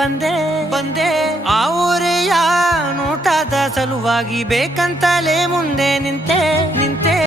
ಬಂದೆ ಬಂದೆ ಆ ಊರೆಯ ನೋಟದ ಸಲುವಾಗಿ ಬೇಕಂತಲೇ ಮುಂದೆ ನಿಂತೆ ನಿಂತೆ